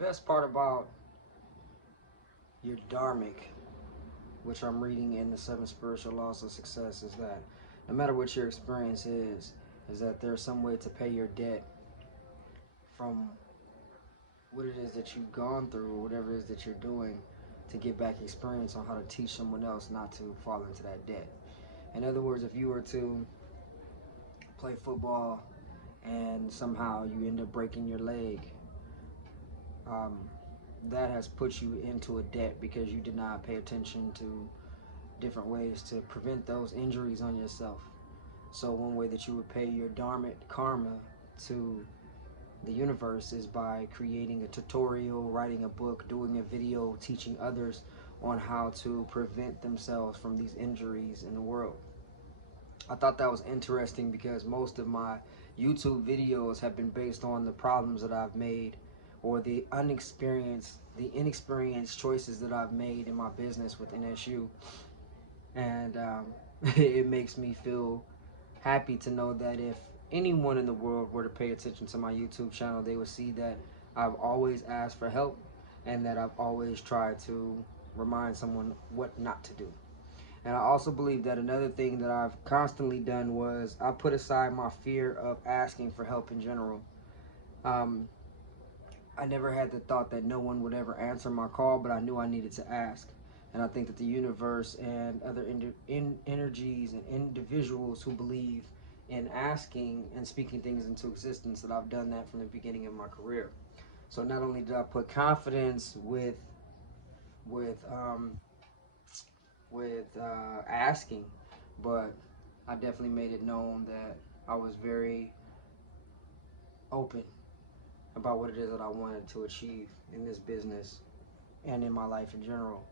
best part about your dharmic, which I'm reading in the Seven Spiritual Laws of Success, is that no matter what your experience is that there's some way to pay your debt from what it is that you've gone through or whatever it is that you're doing to get back experience on how to teach someone else not to fall into that debt. In other words, if you were to play football and somehow you end up breaking your leg, um, that has put you into a debt because you did not pay attention to different ways to prevent those injuries on yourself. So one way that you would pay your dharmic karma to the universe is by creating a tutorial, writing a book, doing a video, teaching others on how to prevent themselves from these injuries in the world. I thought that was interesting because most of my YouTube videos have been based on the problems that I've made or the inexperienced choices that I've made in my business with NSU. And it makes me feel happy to know that if anyone in the world were to pay attention to my YouTube channel, they would see that I've always asked for help and that I've always tried to remind someone what not to do. And I also believe that another thing that I've constantly done was I put aside my fear of asking for help in general. Um, I never had the thought that no one would ever answer my call, but I knew I needed to ask. And I think that the universe and other energies and individuals who believe in asking and speaking things into existence, that I've done that from the beginning of my career. So not only did I put confidence with um, asking, but I definitely made it known that I was very open about what it is that I wanted to achieve in this business and in my life in general.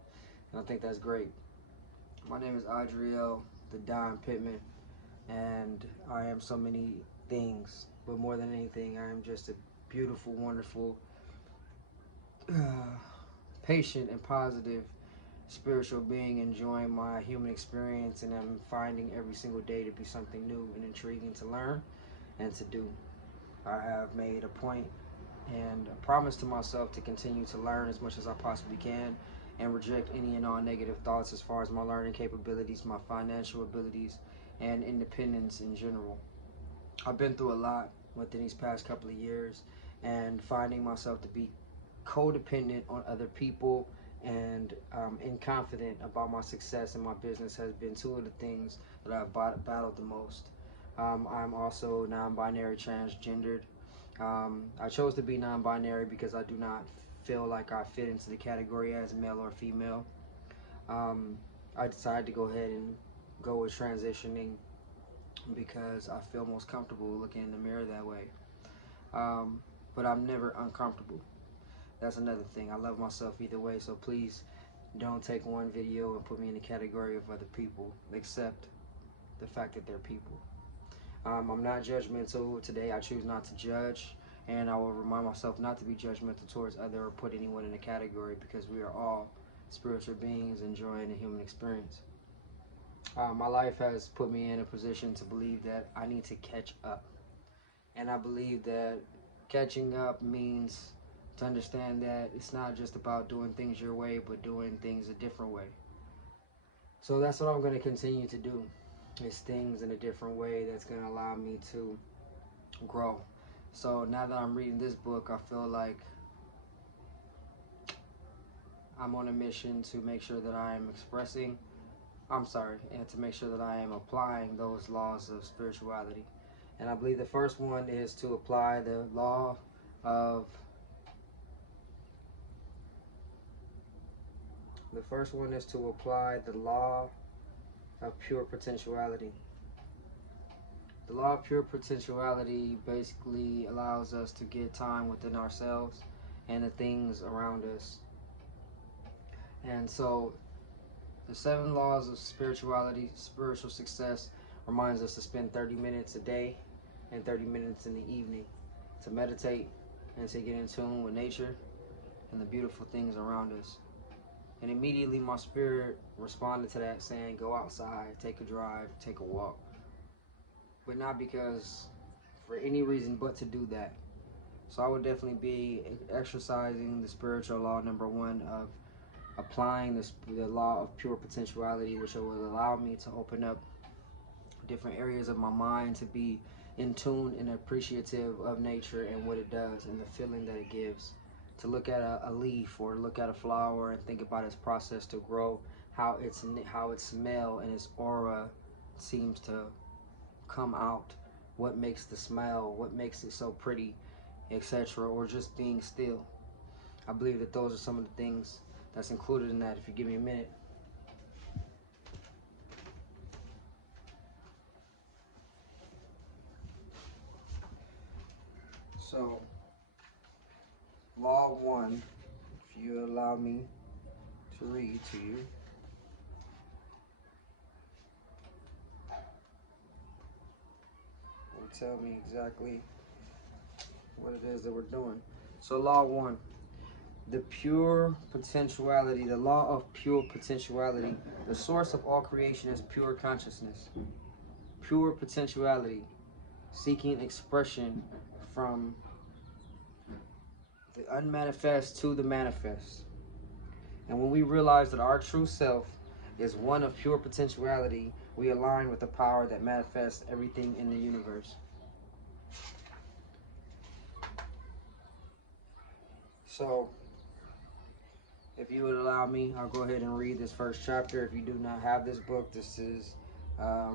And I think that's great. My name is Adriel the Don Pittman, and I am so many things, but more than anything, I am just a beautiful, wonderful, patient, and positive spiritual being enjoying my human experience, and I'm finding every single day to be something new and intriguing to learn and to do. I have made a point and a promise to myself to continue to learn as much as I possibly can and reject any and all negative thoughts as far as my learning capabilities, my financial abilities, and independence in general. I've been through a lot within these past couple of years, and finding myself to be codependent on other people and inconfident about my success in my business has been two of the things that I've battled the most. I'm also non-binary transgendered. I chose to be non-binary because I do not feel like I fit into the category as male or female. Um, I decided to go ahead and go with transitioning because I feel most comfortable looking in the mirror that way. Um, but I'm never uncomfortable. That's another thing. I love myself either way, so please don't take one video and put me in the category of other people. Accept the fact that they're people. I'm not judgmental. Today I choose not to judge, and I will remind myself not to be judgmental towards other or put anyone in a category because we are all spiritual beings enjoying the human experience. My life has put me in a position to believe that I need to catch up. And I believe that catching up means to understand that it's not just about doing things your way, but doing things a different way. So that's what I'm going to continue to do, is things in a different way that's going to allow me to grow. So now that I'm reading this book, I feel like I'm on a mission to make sure that I am and to make sure that I am applying those laws of spirituality. And I believe the first one is to apply the law of the first one is to apply the law of pure potentiality. The law of pure potentiality basically allows us to get time within ourselves and the things around us. And so the 7 laws of spirituality, spiritual success, reminds us to spend 30 minutes a day and 30 minutes in the evening to meditate and to get in tune with nature and the beautiful things around us. And immediately my spirit responded to that, saying, go outside, take a drive, take a walk. But not because for any reason but to do that. So I would definitely be exercising the spiritual law number one of applying the law of pure potentiality, which will allow me to open up different areas of my mind to be in tune and appreciative of nature and what it does and the feeling that it gives. To look at a leaf or look at a flower and think about its process to grow, how its smell and its aura seems to come out, what makes the smell, what makes it so pretty, etc., or just being still. I believe that those are some of the things that's included in that. If you give me a minute. So, Law 1, if you allow me to read to you, will tell me exactly what it is that we're doing. So, Law 1, the pure potentiality, the law of pure potentiality, the source of all creation is pure consciousness. Pure potentiality, seeking expression from the unmanifest to the manifest. And when we realize that our true self is one of pure potentiality, we align with the power that manifests everything in the universe. So, if you would allow me, I'll go ahead and read this first chapter. If you do not have this book, this is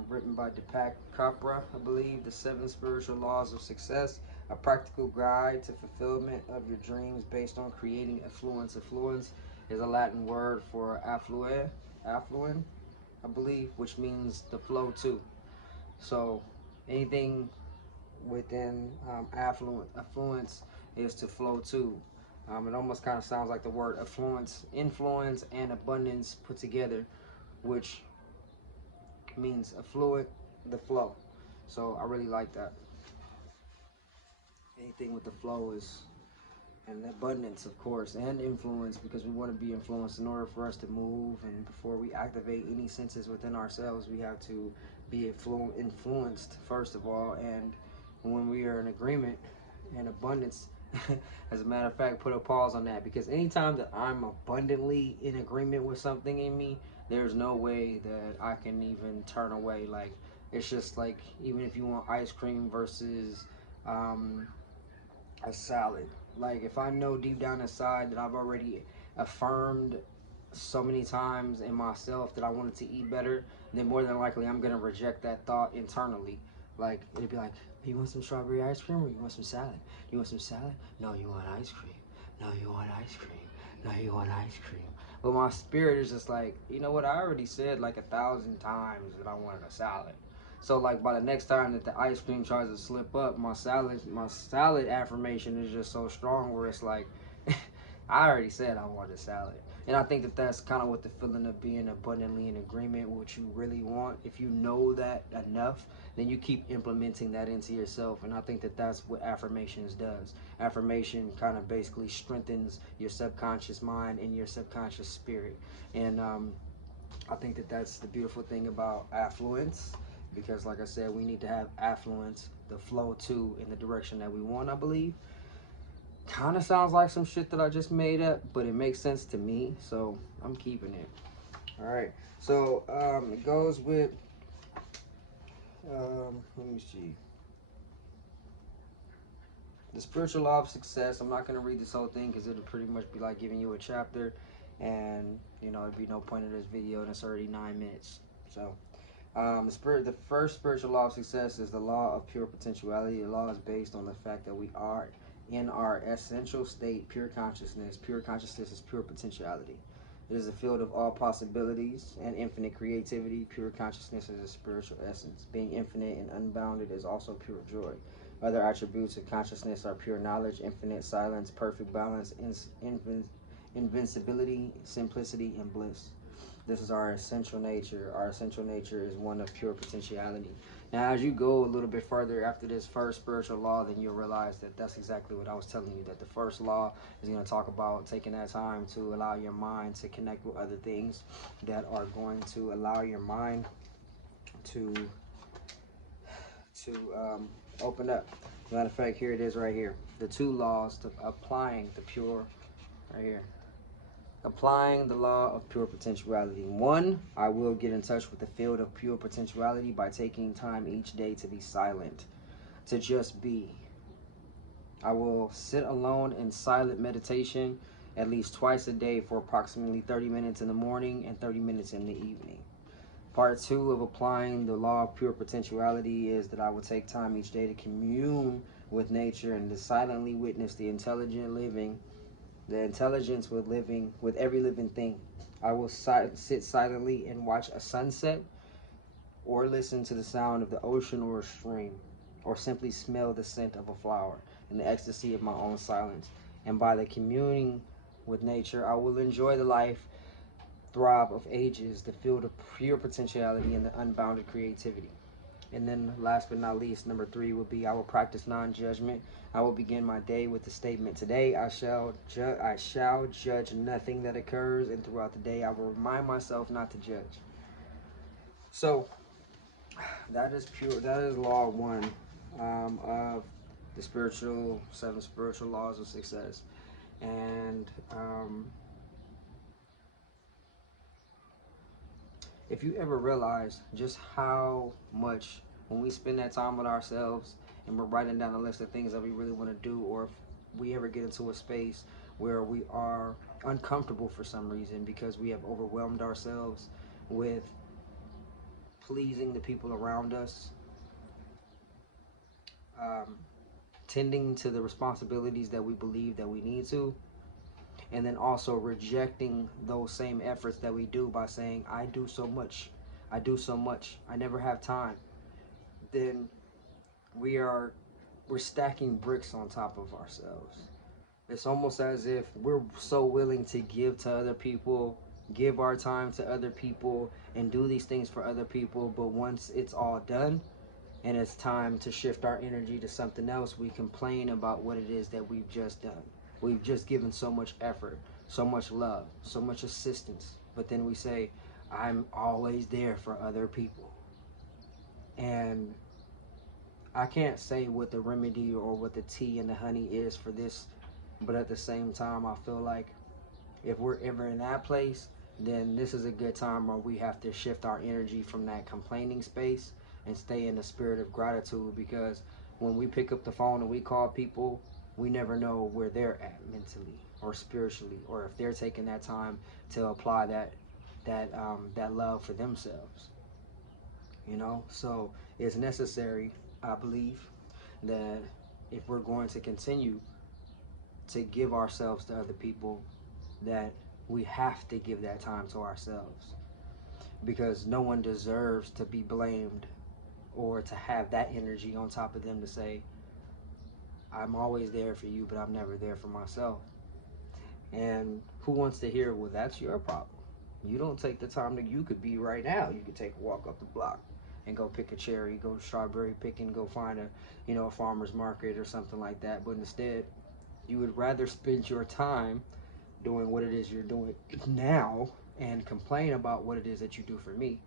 written by Deepak Chopra, I believe, The 7 Spiritual Laws of Success, a practical guide to fulfillment of your dreams based on creating affluence. Affluence is a Latin word for affluent, I believe, which means the flow to. So anything within affluence is to flow to. It almost kind of sounds like the word affluence, influence, and abundance put together, which means affluent, the flow. So I really like that. Anything with the flow is, and abundance, of course, and influence, because we want to be influenced. In order for us to move and before we activate any senses within ourselves, we have to be influenced first of all. And when we are in agreement and abundance, as a matter of fact, put a pause on that, because anytime that I'm abundantly in agreement with something in me, there's no way that I can even turn away. Like, it's just like, even if you want ice cream versus a salad, like if I know deep down inside that I've already affirmed so many times in myself that I wanted to eat better, then more than likely I'm gonna reject that thought internally. Like, it'd be like, you want some strawberry ice cream or you want some salad? You want some salad? No, you want ice cream. No, you want ice cream. No, you want ice cream. But my spirit is just like, you know what? I already said like 1,000 times that I wanted a salad. So like by the next time that the ice cream tries to slip up, my salad affirmation is just so strong where it's like, I already said I wanted a salad. And I think that that's kind of what the feeling of being abundantly in agreement with what you really want. If you know that enough, then you keep implementing that into yourself. And I think that that's what affirmations does. Affirmation kind of basically strengthens your subconscious mind and your subconscious spirit. And I think that that's the beautiful thing about affluence, because like I said, we need to have affluence, the flow to in the direction that we want, I believe. Kind of sounds like some shit that I just made up, but it makes sense to me, so I'm keeping it. All right, so it goes with let me see, the spiritual law of success. I'm not going to read this whole thing because it'll pretty much be like giving you a chapter, and you know it'd be no point in this video, and it's already 9 minutes. So the first spiritual law of success is the law of pure potentiality. The law is based on the fact that we are in our essential state, pure consciousness. Pure consciousness is pure potentiality. It is a field of all possibilities and infinite creativity. Pure consciousness is a spiritual essence. Being infinite and unbounded is also pure joy. Other attributes of consciousness are pure knowledge, infinite silence, perfect balance, invincibility, simplicity, and bliss. This is our essential nature. Our essential nature is one of pure potentiality. Now, as you go a little bit further after this first spiritual law, then you'll realize that that's exactly what I was telling you, that the first law is going to talk about taking that time to allow your mind to connect with other things that are going to allow your mind to open up. Matter of fact, here it is right here. The two laws to applying the pure, right here. Applying the law of pure potentiality. One, I will get in touch with the field of pure potentiality by taking time each day to be silent, to just be. I will sit alone in silent meditation at least twice a day for approximately 30 minutes in the morning and 30 minutes in the evening. Part two of applying the law of pure potentiality is that I will take time each day to commune with nature and to silently witness the intelligence with every living thing. I will sit silently and watch a sunset, or listen to the sound of the ocean or a stream, or simply smell the scent of a flower in the ecstasy of my own silence. And by the communing with nature, I will enjoy the life throb of ages, the field of pure potentiality and the unbounded creativity. And then last but not least, number three would be I will practice non-judgment. I will begin my day with the statement, today I shall judge nothing that occurs, and throughout the day I will remind myself not to judge. So that is law one of the seven spiritual laws of success. And if you ever realize just how much, when we spend that time with ourselves and we're writing down a list of things that we really want to do, or if we ever get into a space where we are uncomfortable for some reason because we have overwhelmed ourselves with pleasing the people around us, um, tending to the responsibilities that we believe that we need to, and then also rejecting those same efforts that we do by saying, I do so much, I never have time, then we're stacking bricks on top of ourselves. It's almost as if we're so willing to give to other people, give our time to other people, and do these things for other people, but once it's all done and it's time to shift our energy to something else, we complain about what it is that we've just done. We've just given so much effort, so much love, so much assistance, but then we say, I'm always there for other people. And I can't say what the remedy or what the tea and the honey is for this, but at the same time, I feel like if we're ever in that place, then this is a good time where we have to shift our energy from that complaining space and stay in the spirit of gratitude, because when we pick up the phone and we call people, we never know where they're at mentally or spiritually, or if they're taking that time to apply that love for themselves. So it's necessary, I believe, that if we're going to continue to give ourselves to other people, that we have to give that time to ourselves, because no one deserves to be blamed or to have that energy on top of them to say, I'm always there for you, but I'm never there for myself. And who wants to hear, well, that's your problem. You don't take the time that you could be right now. You could take a walk up the block and go pick a cherry, go strawberry picking, go find a farmer's market or something like that. But instead, you would rather spend your time doing what it is you're doing now and complain about what it is that you do for me.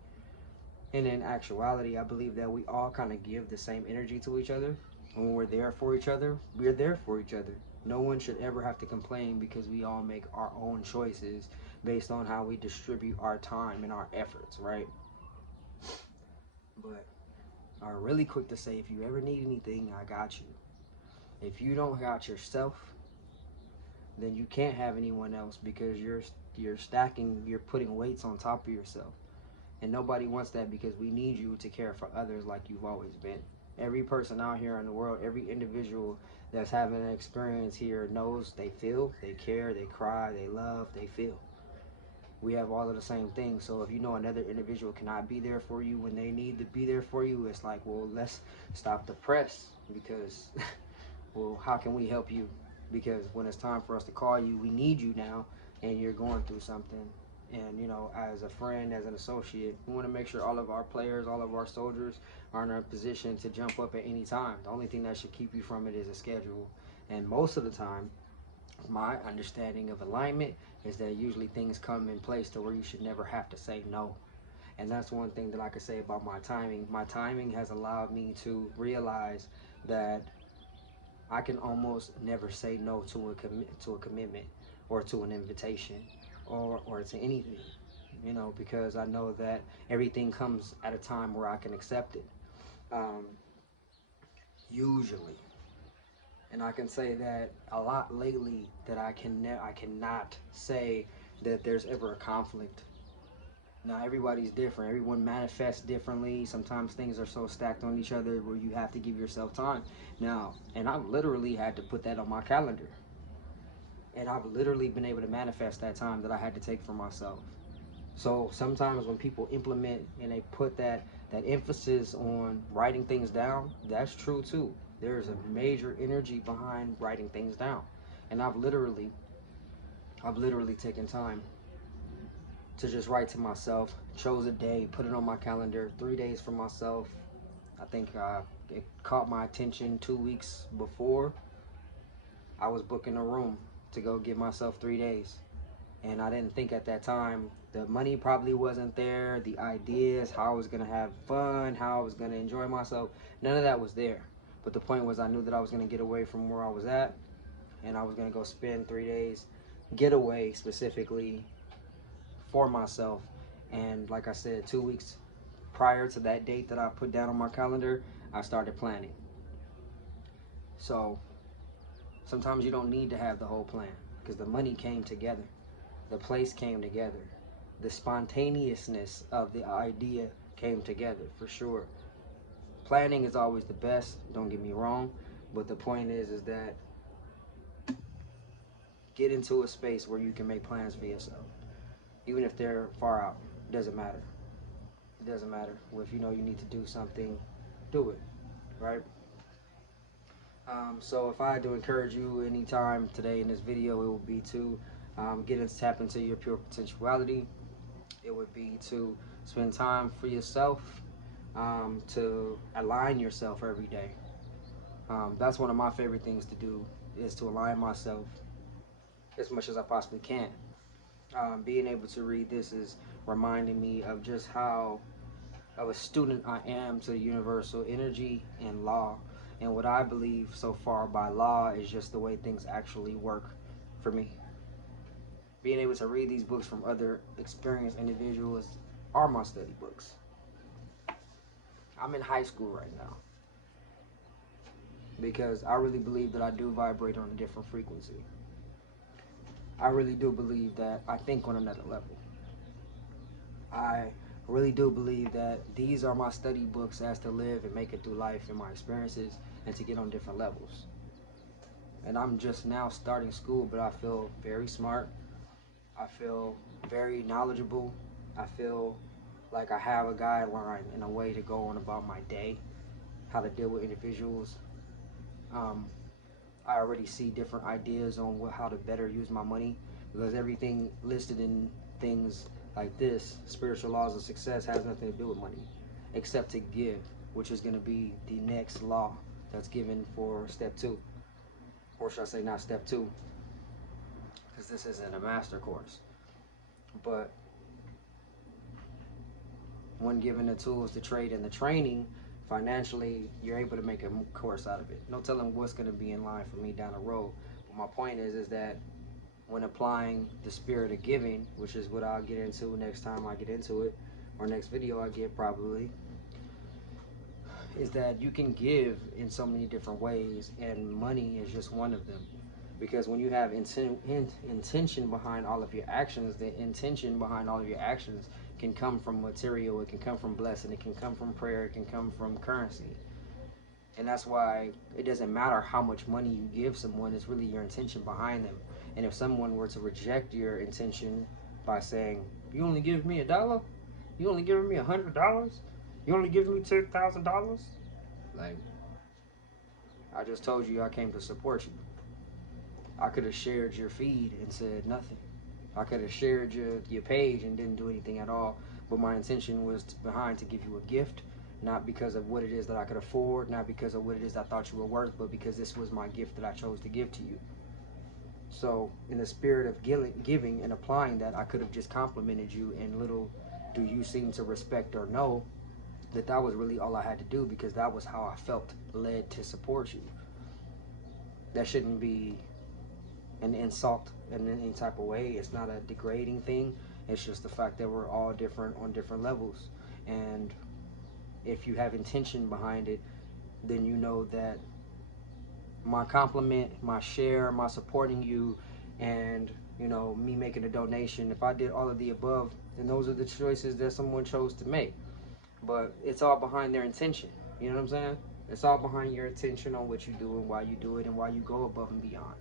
And in actuality, I believe that we all kind of give the same energy to each other. When we're there for each other, we're there for each other. No one should ever have to complain, because we all make our own choices based on how we distribute our time and our efforts, right? But I'm really quick to say, if you ever need anything, I got you. If you don't got yourself, then you can't have anyone else, because you're putting weights on top of yourself. And nobody wants that, because we need you to care for others like you've always been. Every person out here in the world, every individual that's having an experience here knows they feel, they care, they cry, they love, they feel. We have all of the same things. So if you know another individual cannot be there for you when they need to be there for you, it's like, well, let's stop the press, because, well, how can we help you? Because when it's time for us to call you, we need you now, and you're going through something. And as a friend, as an associate, we want to make sure all of our players, all of our soldiers are in a position to jump up at any time. The only thing that should keep you from it is a schedule. And most of the time, my understanding of alignment is that usually things come in place to where you should never have to say no. And that's one thing that I could say about my timing. My timing has allowed me to realize that I can almost never say no to a commitment or to an invitation or to anything, you know, because I know that everything comes at a time where I can accept it. Um, Usually, and I can say that a lot lately that I cannot say that there's ever a conflict. Now everybody's different. Everyone manifests differently. Sometimes things are so stacked on each other where you have to give yourself time. Now, and I've literally had to put that on my calendar. And I've literally been able to manifest that time that I had to take for myself. So sometimes when people implement and they put that emphasis on writing things down, that's true too. There's a major energy behind writing things down. And I've literally taken time to just write to myself, chose a day, put it on my calendar, 3 days for myself. I think it caught my attention 2 weeks before I was booking a room to go give myself 3 days. And I didn't think at that time the money probably wasn't there, the ideas, how I was gonna have fun, how I was gonna enjoy myself, none of that was there. But the point was I knew that I was gonna get away from where I was at and I was gonna go spend 3 days getaway specifically for myself. And like I said, 2 weeks prior to that date that I put down on my calendar, I started planning. So sometimes you don't need to have the whole plan because the money came together, the place came together, the spontaneousness of the idea came together for sure. Planning is always the best, don't get me wrong, but the point is that get into a space where you can make plans for yourself, even if they're far out. It doesn't matter. It doesn't matter. If you know you need to do something, do it, right? So if I had to encourage you anytime today in this video, it would be to get and tap into your pure potentiality. It would be to spend time for yourself, to align yourself every day. That's one of my favorite things to do, is to align myself as much as I possibly can. Being able to read this is reminding me of just how of a student I am to the universal energy and law. And what I believe so far by law is just the way things actually work for me. Being able to read these books from other experienced individuals are my study books. I'm in high school right now because I really believe that I do vibrate on a different frequency. I really do believe that I think on another level. I really do believe that these are my study books as to live and make it through life and my experiences and to get on different levels. And I'm just now starting school, but I feel very smart. I feel very knowledgeable. I feel like I have a guideline and a way to go on about my day, how to deal with individuals. Um, I already see different ideas on how to better use my money, because everything listed in things like this, spiritual laws of success, has nothing to do with money except to give, which is going to be the next law that's given for step 2. Or should I say not step 2, because this isn't a master course. But when given the tools to trade and the training, financially, you're able to make a course out of it. No telling what's going to be in line for me down the road. But my point is that when applying the spirit of giving, which is what I'll get into next time I get into it, or next video I get probably, is that you can give in so many different ways, and money is just one of them. Because when you have intention behind all of your actions, the intention behind all of your actions can come from material, it can come from blessing, it can come from prayer, it can come from currency. And that's why it doesn't matter how much money you give someone, it's really your intention behind them. And if someone were to reject your intention by saying, you only give me $1? You only giving me $100? You only giving me $10,000? Like, I just told you I came to support you. I could have shared your feed and said nothing. I could have shared your page and didn't do anything at all. But my intention was behind to give you a gift, not because of what it is that I could afford, not because of what it is I thought you were worth, but because this was my gift that I chose to give to you. So in the spirit of giving and applying that, I could have just complimented you, and little do you seem to respect or know that that was really all I had to do, because that was how I felt led to support you. that shouldn't be an insult in any type of way. It's not a degrading thing. It's just the fact that we're all different on different levels. And if you have intention behind it, then you know that my compliment, my share, my supporting you, and me making a donation, if I did all of the above, then those are the choices that someone chose to make. But it's all behind their intention. You know what I'm saying? It's all behind your intention on what you do and why you do it and why you go above and beyond.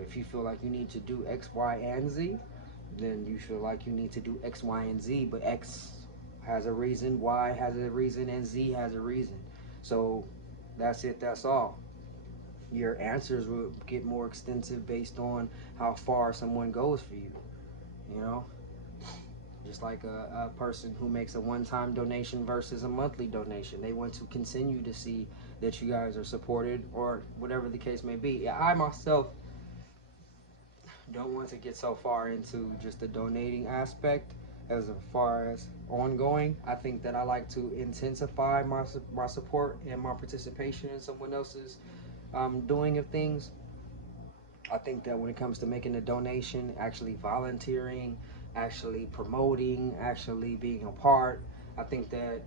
If you feel like you need to do X, Y, and Z, then you feel like you need to do X, Y, and Z, but X has a reason, Y has a reason, and Z has a reason. So that's it, that's all. Your answers will get more extensive based on how far someone goes for you. You know, just like a person who makes a one-time donation versus a monthly donation, they want to continue to see that you guys are supported, or whatever the case may be. Yeah, I myself don't want to get so far into just the donating aspect as far as ongoing. I think that I like to intensify my support and my participation in someone else's doing of things. I think that when it comes to making a donation, actually volunteering, actually promoting, actually being a part, I think that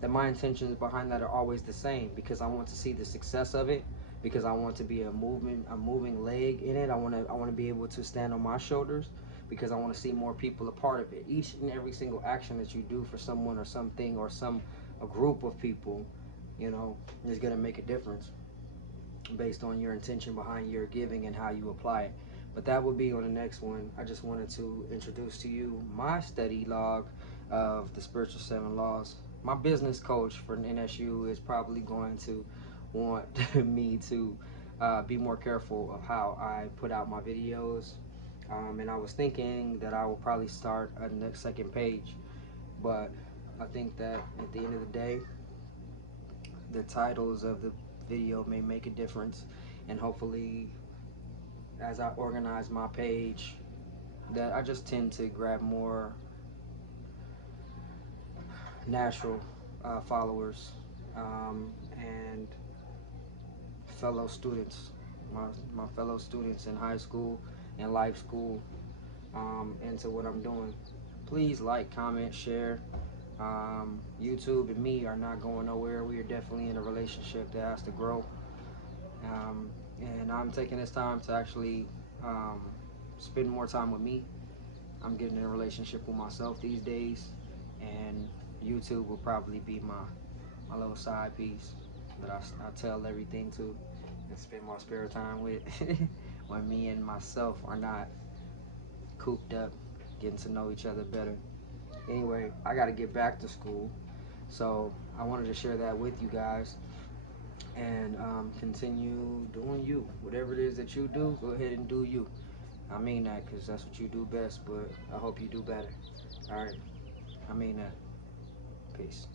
that my intentions behind that are always the same, because I want to see the success of it, because I want to be a moving leg in it. I want to be able to stand on my shoulders, because I want to see more people a part of it. Each and every single action that you do for someone or something or a group of people, is going to make a difference based on your intention behind your giving and how you apply it. But that will be on the next one. I just wanted to introduce to you my study log of the Spiritual Seven Laws. My business coach for NSU is probably going to want me to be more careful of how I put out my videos. And I was thinking that I will probably start a next second page. But I think that at the end of the day, the titles of the video may make a difference, and hopefully as I organize my page, that I just tend to grab more natural followers, and fellow students, my fellow students in high school and life school, into what I'm doing. Please like, comment, share. YouTube and me are not going nowhere. We are definitely in a relationship that has to grow. Um, and I'm taking this time to actually um, spend more time with me. I'm getting in a relationship with myself these days, and YouTube will probably be my little side piece that I tell everything to and spend my spare time with when me and myself are not cooped up, getting to know each other better. Anyway, I got to get back to school, so I wanted to share that with you guys, and continue doing you. Whatever it is that you do, go ahead and do you. I mean that because that's what you do best, but I hope you do better. All right, I mean that. Peace.